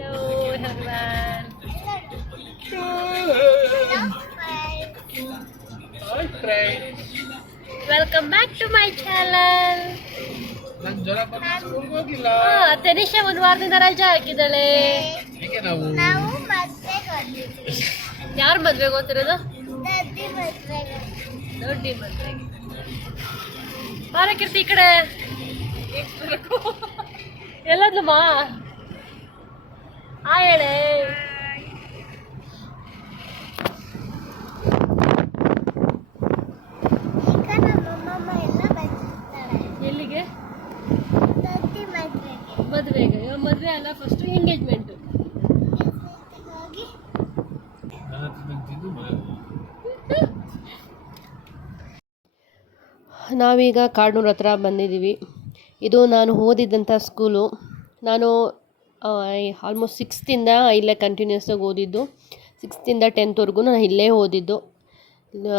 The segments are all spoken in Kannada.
Hello everyone. Welcome back to my channel. ಮೈ ಜ್ವರ ಬಂದು ಹೋಗಿಲ್ಲ. ಆ, ತನಿಷಾ ಒಂದು ವಾರದಿಂದ ರಜೆ ಹಾಕಿದ್ದಾಳೆ. ಹೇಗೆ ನಾವು ನಾವು ಮತ್ತೆ ಯಾರ ಮದ್ವೆಗೆ ಹೋಗ್ತಿರೋದು ಮದ್ವೆಗೆ ದೊಡ್ಡಿ ಮದ್ವೆಗೆ ಬಾರಕಿರ್ತಿ ಈ ಕಡೆ. ಎಲ್ಲದ್ಲಮ್ಮ ಹೇಳೆ. ಎಲ್ಲಿಗೆ? ಮದುವೆಗೆ. ಮದುವೆ ಅಲ್ಲ ಫಸ್ಟ್ ಎಂಗೇಜ್ಮೆಂಟ್ ನಾವೀಗ ಕಾಡ್ನೂರ್ ಹತ್ರ ಬಂದಿದ್ದೀವಿ. ಇದು ನಾನು ಓದಿದ್ದಂಥ ಸ್ಕೂಲು ನಾನು ಆಲ್ಮೋಸ್ಟ್ ಸಿಕ್ಸ್ತಿಂದ ಇಲ್ಲೇ ಕಂಟಿನ್ಯೂಸ್ ಆಗಿ ಓದಿದ್ದು. ಸಿಕ್ಸ್ತಿಂದ ಟೆಂತ್ವರೆಗೂ ನಾನು ಇಲ್ಲೇ ಓದಿದ್ದು.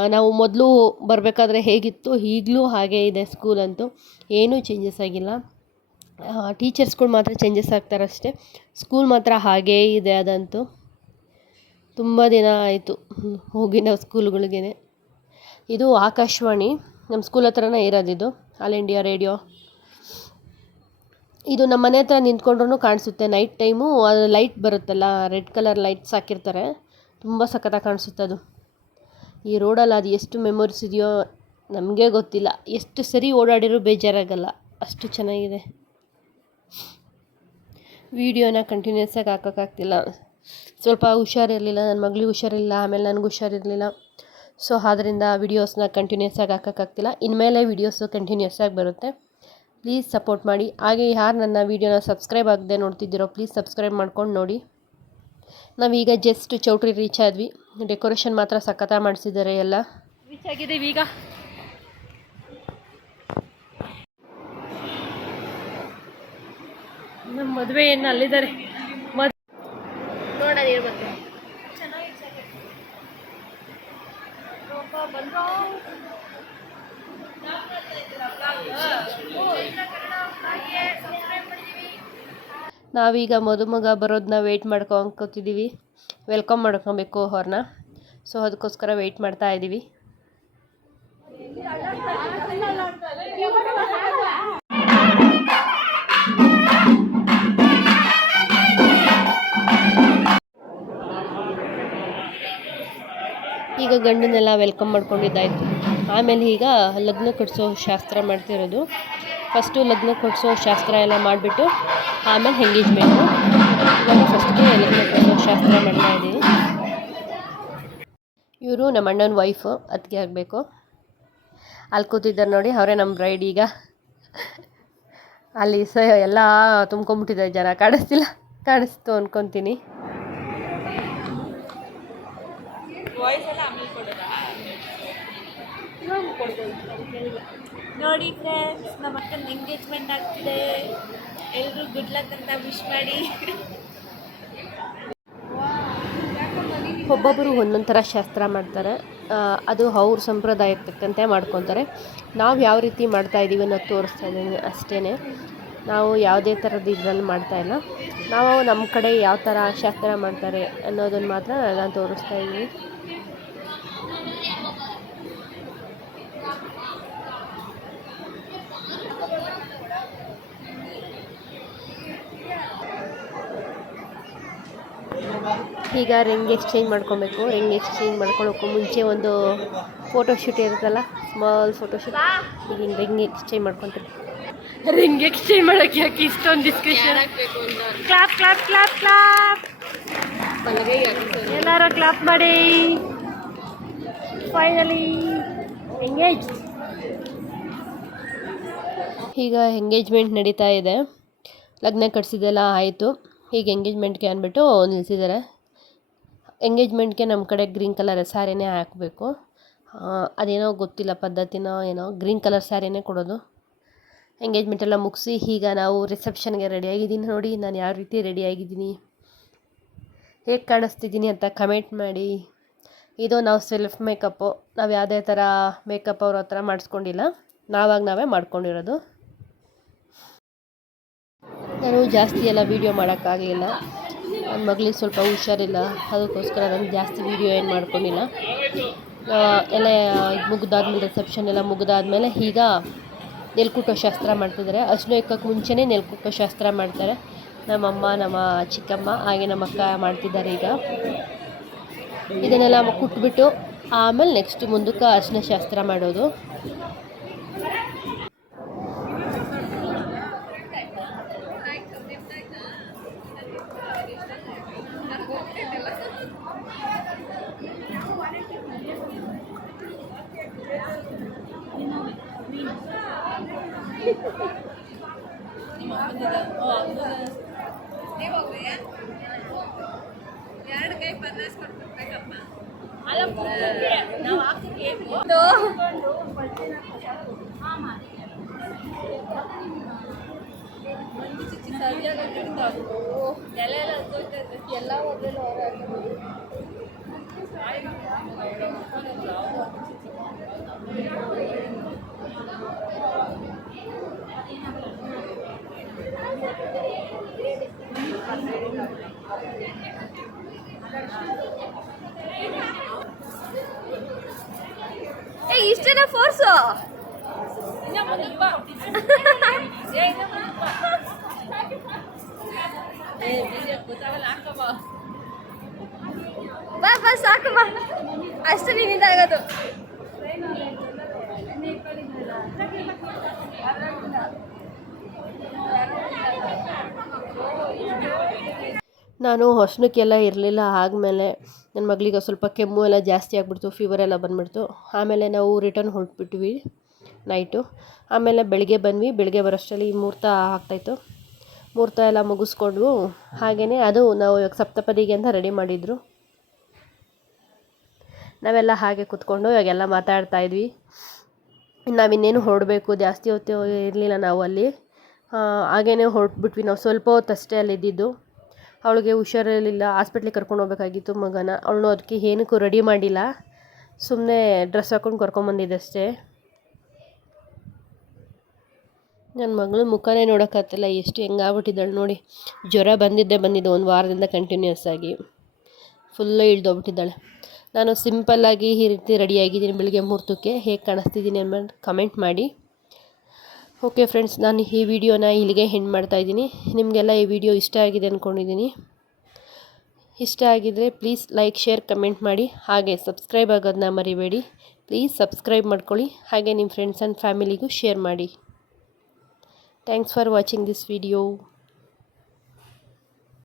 ನಾವು ಮೊದಲು ಬರಬೇಕಾದ್ರೆ ಹೇಗಿತ್ತು? ಈಗಲೂ ಹಾಗೇ ಇದೆ ಸ್ಕೂಲ್ ಅಂತೂ. ಏನೂ ಚೇಂಜಸ್ ಆಗಿಲ್ಲ. ಟೀಚರ್ಸ್ಗಳು ಮಾತ್ರ ಚೇಂಜಸ್ ಆಗ್ತಾರಷ್ಟೇ ಸ್ಕೂಲ್ ಮಾತ್ರ ಹಾಗೇ ಇದೆ ಅದಂತೂ. ತುಂಬ ದಿನ ಆಯಿತು ಹೋಗಿ ನಾವು ಸ್ಕೂಲ್ಗಳಿಗೇ ಇದು ಆಕಾಶವಾಣಿ. ನಮ್ಮ ಸ್ಕೂಲ್ ಹತ್ರನೇ ಇರೋದಿದು. All India radio. ಇದು ನಮ್ಮ ಮನೆ ಹತ್ರ ನಿಂತ್ಕೊಂಡ್ರೂ ಕಾಣಿಸುತ್ತೆ. ನೈಟ್ ಟೈಮು ಅದು ಲೈಟ್ ಬರುತ್ತಲ್ಲ ರೆಡ್ ಕಲರ್ ಲೈಟ್ಸ್ ಹಾಕಿರ್ತಾರೆ. ತುಂಬ ಸಖತ್ತಾಗಿ ಕಾಣಿಸುತ್ತೆ ಅದು. ಈ ರೋಡಲ್ಲಿ ಅದು ಎಷ್ಟು ಮೆಮೊರೀಸ್ ಇದೆಯೋ ನಮಗೆ ಗೊತ್ತಿಲ್ಲ. ಎಷ್ಟು ಸರಿ ಓಡಾಡಿರೋ ಬೇಜಾರಾಗಲ್ಲ. ಅಷ್ಟು ಚೆನ್ನಾಗಿದೆ. ವೀಡಿಯೋನ ಕಂಟಿನ್ಯೂಸ್ ಆಗಿ ಹಾಕೋಕ್ಕಾಗ್ತಿಲ್ಲ. ಸ್ವಲ್ಪ ಹುಷಾರಿರಲಿಲ್ಲ ನನ್ನ ಮಗಳಿಗೆ ಹುಷಾರಿರಲಿಲ್ಲ, ಆಮೇಲೆ ನನಗೂ ಹುಷಾರಿರಲಿಲ್ಲ. ಸೊ ಆದ್ದರಿಂದ ವೀಡಿಯೋಸ್ನ ಕಂಟಿನ್ಯೂಸ್ ಆಗಿ ಹಾಕೋಕ್ಕಾಗ್ತಿಲ್ಲ. ಇನ್ಮೇಲೆ ವೀಡಿಯೋಸು ಕಂಟಿನ್ಯೂಸ್ ಆಗಿ ಬರುತ್ತೆ. ಪ್ಲೀಸ್ ಸಪೋರ್ಟ್ ಮಾಡಿ. ಹಾಗೆ ಯಾರು ನನ್ನ ವೀಡಿಯೋನ ಸಬ್ಸ್ಕ್ರೈಬ್ ಆಗದೆ ನೋಡ್ತಿದ್ದೀರೋ ಪ್ಲೀಸ್ ಸಬ್ಸ್ಕ್ರೈಬ್ ಮಾಡ್ಕೊಂಡು ನೋಡಿ. ನಾವೀಗ ಜಸ್ಟ್ ಚೌಟ್ರಿ ರೀಚ್ ಆದ್ವಿ. ಡೆಕೋರೇಷನ್ ಮಾತ್ರ ಸಖತ್ತ ಮಾಡಿಸಿದ್ದಾರೆ ಎಲ್ಲ. ರೀಚ್ ಆಗಿದ್ದೀವಿ ಈಗ. ನಮ್ಮ ಮದುವೆ ಏನು ಅಲ್ಲಿದ್ದಾರೆ? ಮದ್ ಮತ್ತೆ ನಾವೀಗ ಮದುಮಗ ಬರೋದನ್ನ ವೆಯ್ಟ್ ಮಾಡ್ಕೊಂಕೋತಿದ್ದೀವಿ ವೆಲ್ಕಮ್ ಮಾಡ್ಕೊಬೇಕು ಅವ್ರನ್ನ. ಸೊ ಅದಕ್ಕೋಸ್ಕರ ವೆಯ್ಟ್ ಮಾಡ್ತಾ ಇದ್ದೀವಿ ಈಗ ಗಂಡನ್ನೆಲ್ಲ ವೆಲ್ಕಮ್ ಮಾಡ್ಕೊಂಡಿದ್ದಾಯ್ತು. ಆಮೇಲೆ ಈಗ ಲಗ್ನ ಕಟ್ಸೋ ಶಾಸ್ತ್ರ ಮಾಡ್ತಿರೋದು. ಫಸ್ಟು ಲಗ್ನ ಕೊಡಿಸೋ ಶಾಸ್ತ್ರ ಎಲ್ಲ ಮಾಡಿಬಿಟ್ಟು ಆಮೇಲೆ ಎಂಗೇಜ್ಮೆಂಟು ಇವಾಗ ಫಸ್ಟ್ಗೆ ಲಗ್ನ ಕೊಡಿಸೋ ಶಾಸ್ತ್ರ ಮಾಡ್ತಾ ಇದ್ದೀವಿ ಇವರು ನಮ್ಮ ಅಣ್ಣನ ವೈಫು ಅತ್ತಿಗೆ ಆಗಬೇಕು. ಅಲ್ಲಿ ಕೂತಿದ್ದಾರೆ ನೋಡಿ, ಅವರೇ ನಮ್ಮ ಬ್ರೈಡ್ ಈಗ. ಅಲ್ಲಿ ಸ ಎಲ್ಲ ತುಂಬ್ಕೊಂಬಿಟ್ಟಿದ್ದಾರೆ ಜನ. ಕಾಣಿಸ್ತಿಲ್ಲ? ಕಾಣಿಸ್ತು ನೋಡಿ ಫ್ರೆಂಡ್ಸ್ ನಮ್ಮ ಅಕ್ಕನ ಎಂಗೇಜ್ಮೆಂಟ್ ಆಗ್ತಿದೆ. ಎಲ್ಲರೂ ಗುಡ್ ಲಕ್ ಅಂತ ವಿಶ್ ಮಾಡಿ. ಒಬ್ಬೊಬ್ಬರು ಒಂದೊಂದು ಥರ ಶಾಸ್ತ್ರ ಮಾಡ್ತಾರೆ. ಅದು ಅವ್ರ ಸಂಪ್ರದಾಯಕ್ಕೆ ತಕ್ಕಂತೆ ಮಾಡ್ಕೊತಾರೆ. ನಾವು ಯಾವ ರೀತಿ ಮಾಡ್ತಾ ಇದ್ದೀವಿ ಅನ್ನೋದು ತೋರಿಸ್ತಾ ಇದ್ದೀನಿ ಅಷ್ಟೇ ನಾವು ಯಾವುದೇ ಥರದ ಇದರಲ್ಲಿ ಮಾಡ್ತಾ ಇಲ್ಲ. ನಾವು ನಮ್ಮ ಕಡೆ ಯಾವ ಥರ ಶಾಸ್ತ್ರ ಮಾಡ್ತಾರೆ ಅನ್ನೋದನ್ನು ಮಾತ್ರ ನಾನು ತೋರಿಸ್ತಾ ಇದ್ದೀನಿ. ಈಗ ರಿಂಗ್ ಎಕ್ಸ್ಚೇಂಜ್ ಮಾಡ್ಕೊಬೇಕು. ರಿಂಗ್ ಎಕ್ಸ್ಚೇಂಜ್ ಮಾಡ್ಕೊಳ್ಳೋಕ್ಕೂ ಮುಂಚೆ ಒಂದು ಫೋಟೋ ಶೂಟ್ ಇರುತ್ತಲ್ಲ ಸ್ಮಾಲ್ ಫೋಟೋ ಶೂಟ್ ಈಗ ಹಿಂಗೆ ರಿಂಗ್ ಎಕ್ಸ್ಚೇಂಜ್ ಮಾಡ್ಕೊತೀನಿ ರಿಂಗ್ ಎಕ್ಸ್ಚೇಂಜ್ ಮಾಡೋಕ್ಕೆ ಯಾಕೆ ಇಷ್ಟೊಂದು discussion clap clap clap clap ಎಲ್ಲರೂ ಕ್ಲಾಪ್ ಮಾಡಿ. ಫೈನಲಿ ಎಂಗೇಜ್ ಈಗ ಎಂಗೇಜ್ಮೆಂಟ್ ನಡೀತಾ ಇದೆ. ಲಗ್ನ ಕಟ್ಸಿದೆಲ್ಲ ಆಯಿತು. ಈಗ ಎಂಗೇಜ್ಮೆಂಟ್ಗೆ ಅಂದ್ಬಿಟ್ಟು ನಿಲ್ಲಿಸಿದ್ದಾರೆ ಎಂಗೇಜ್ಮೆಂಟ್ಗೆ ನಮ್ಮ ಕಡೆ ಗ್ರೀನ್ ಕಲರ್ ಸ್ಯಾರಿನೇ ಹಾಕಬೇಕು. ಅದೇನೋ ಗೊತ್ತಿಲ್ಲ ಪದ್ಧತಿನೋ ಏನೋ ಗ್ರೀನ್ ಕಲರ್ ಸ್ಯಾರಿನೇ ಕೊಡೋದು. ಎಂಗೇಜ್ಮೆಂಟ್ ಎಲ್ಲ ಮುಗಿಸಿ ಈಗ ನಾವು ರಿಸೆಪ್ಷನ್ಗೆ ರೆಡಿಯಾಗಿದ್ದೀನಿ ನೋಡಿ, ನಾನು ಯಾವ ರೀತಿ ರೆಡಿಯಾಗಿದ್ದೀನಿ ಹೇಗೆ ಕಾಣಿಸ್ತಿದ್ದೀನಿ ಅಂತ ಕಮೆಂಟ್ ಮಾಡಿ. ಇದು ನಾವು ಸೆಲ್ಫ್ ಮೇಕಪ್ಪು ನಾವು ಯಾವುದೇ ಥರ ಮೇಕಪ್ ಅವ್ರ ಹತ್ರ ಮಾಡಿಸ್ಕೊಂಡಿಲ್ಲ. ನಾವಾಗ ನಾವೇ ಮಾಡ್ಕೊಂಡಿರೋದು. ನಾನು ಜಾಸ್ತಿ ಎಲ್ಲ ವೀಡಿಯೋ ಮಾಡೋಕ್ಕಾಗಲಿಲ್ಲ. ನನ್ನ ಮಗಳಿಗೆ ಸ್ವಲ್ಪ ಹುಷಾರಿಲ್ಲ. ಅದಕ್ಕೋಸ್ಕರ ನಾನು ಜಾಸ್ತಿ ವೀಡಿಯೋ ಏನು ಮಾಡ್ಕೊಂಡಿಲ್ಲ. ಎಲ್ಲ ಮುಗಿದಾದ್ಮೇಲೆ ರಿಸೆಪ್ಷನ್ ಎಲ್ಲ ಮುಗಿದಾದ್ಮೇಲೆ ಈಗ ನೆಲ್ಕುಟ್ಟೋ ಶಾಸ್ತ್ರ ಮಾಡ್ತಿದ್ದಾರೆ ಅರ್ಶಿನ ಇಕ್ಕಕ್ಕೆ ಮುಂಚೆನೇ ನೆಲ್ಕುಟ್ಟೋ ಶಾಸ್ತ್ರ ಮಾಡ್ತಾರೆ. ನಮ್ಮಮ್ಮ, ನಮ್ಮ ಚಿಕ್ಕಮ್ಮ, ಹಾಗೆ ನಮ್ಮ ಅಕ್ಕ ಮಾಡ್ತಿದ್ದಾರೆ ಈಗ. ಇದನ್ನೆಲ್ಲ ಕುಟ್ಬಿಟ್ಟು ಆಮೇಲೆ ನೆಕ್ಸ್ಟ್ ಮುಂದಕ್ಕೆ ಅರ್ಶಿನ ಶಾಸ್ತ್ರ ಮಾಡೋದು. ಎರಡು ಕೈ ಪನ್ನಾಸ್ ಕೊಟ್ಬಿಡ್ಬೇಕಮ್ಮ ಅಲ್ಲ ನಾವು ಹಾಕ್ತೀವಿ ಎಲ್ಲ ಎಲ್ಲ ಒಬ್ಬರು ಏ ಇಷ್ಟೇನ ಫೋರ್ಸು ಬಾ ಬಾ ಸಾಕು ಬಾ ಅಷ್ಟು ನಿನ್ನಿಂದ ಆಗೋದು. ನಾನು ಹೊಸ್ನಕ್ಕೆಲ್ಲ ಇರಲಿಲ್ಲ, ಆದಮೇಲೆ ನನ್ನ ಮಗಳಿಗೆ ಸ್ವಲ್ಪ ಕೆಮ್ಮು ಎಲ್ಲ ಜಾಸ್ತಿ ಆಗಿಬಿಡ್ತು ಫೀವರ್ ಎಲ್ಲ ಬಂದುಬಿಡ್ತು. ಆಮೇಲೆ ನಾವು ರಿಟರ್ನ್ ಹೊರಟ್ಬಿಟ್ವಿ ನೈಟು ಆಮೇಲೆ ಬೆಳಗ್ಗೆ ಬಂದ್ವಿ, ಬೆಳಗ್ಗೆ ಬರೋಷ್ಟರಲ್ಲಿ ಮುಹೂರ್ತ ಆಗ್ತಾಯಿತ್ತು. ಮುಹೂರ್ತ ಎಲ್ಲ ಮುಗಿಸ್ಕೊಂಡು ಹಾಗೆಯೇ ಅದು ನಾವು ಇವಾಗ ಸಪ್ತಪದಿಗೆ ಅಂತ ರೆಡಿ ಮಾಡಿದ್ರು. ನಾವೆಲ್ಲ ಹಾಗೆ ಕೂತ್ಕೊಂಡು ಇವಾಗೆಲ್ಲ ಮಾತಾಡ್ತಾ ಇದ್ವಿ. ನಾವಿನ್ನೇನು ಹೊರಡಬೇಕು, ಜಾಸ್ತಿ ಹೊತ್ತು ಇರಲಿಲ್ಲ ನಾವು ಅಲ್ಲಿ. ಹಾಗೇ ಹೊರಟ್ಬಿಟ್ವಿ. ನಾವು ಸ್ವಲ್ಪ ಹೊತ್ತು ಅಷ್ಟೇ ಅಲ್ಲಿದ್ದಿದ್ದು. ಅವಳಿಗೆ ಹುಷಾರಿರಲಿಲ್ಲ, ಹಾಸ್ಪಿಟ್ಲಿಗೆ ಕರ್ಕೊಂಡು ಹೋಗ್ಬೇಕಾಗಿತ್ತು ಮಗನ. ಅವ್ಳು ಅದಕ್ಕೆ ಏನಕ್ಕೂ ರೆಡಿ ಮಾಡಿಲ್ಲ. ಸುಮ್ಮನೆ ಡ್ರೆಸ್ ಹಾಕೊಂಡು ಕರ್ಕೊಂಬಂದಿದ್ದೆ ಅಷ್ಟೇ. ನನ್ನ ಮಗಳು ಮುಖನೇ ನೋಡೋಕ್ಕಾಗ್ತಿಲ್ಲ ಎಷ್ಟು ಹೆಂಗಾಗ್ಬಿಟ್ಟಿದ್ದಾಳೆ ನೋಡಿ. ಜ್ವರ ಬಂದಿದ್ದೆ ಬಂದಿದ್ದು ಒಂದು ವಾರದಿಂದ ಕಂಟಿನ್ಯೂಸ್ ಆಗಿ. ಫುಲ್ಲು ಇಳ್ದೋಗ್ಬಿಟ್ಟಿದ್ದಾಳೆ. ನಾನು ಸಿಂಪಲ್ಲಾಗಿ ಈ ರೀತಿ ರೆಡಿಯಾಗಿದ್ದೀನಿ ಬೆಳಿಗ್ಗೆ ಮುಹೂರ್ತಕ್ಕೆ. ಹೇಗೆ ಕಾಣಿಸ್ತಿದ್ದೀನಿ ಅನ್ಬಂದು ಕಮೆಂಟ್ ಮಾಡಿ. ಓಕೆ ಫ್ರೆಂಡ್ಸ್ ನಾನು ಈ ವಿಡಿಯೋನ ಇಲ್ಲಿಗೆ ಹೆಂಡ್ ಮಾಡ್ತಾಯಿದ್ದೀನಿ ನಿಮಗೆಲ್ಲ ಈ ವಿಡಿಯೋ ಇಷ್ಟ ಆಗಿದೆ ಅಂದ್ಕೊಂಡಿದ್ದೀನಿ ಇಷ್ಟ ಆಗಿದರೆ ಪ್ಲೀಸ್ ಲೈಕ್ ಶೇರ್ ಕಮೆಂಟ್ ಮಾಡಿ. ಹಾಗೆ ಸಬ್ಸ್ಕ್ರೈಬ್ ಆಗೋದನ್ನ ಮರಿಬೇಡಿ. ಪ್ಲೀಸ್ ಸಬ್ಸ್ಕ್ರೈಬ್ ಮಾಡ್ಕೊಳ್ಳಿ. ಹಾಗೆ ನಿಮ್ಮ ಫ್ರೆಂಡ್ಸ್ ಆ್ಯಂಡ್ ಫ್ಯಾಮಿಲಿಗೂ ಶೇರ್ ಮಾಡಿ. Thanks for watching this video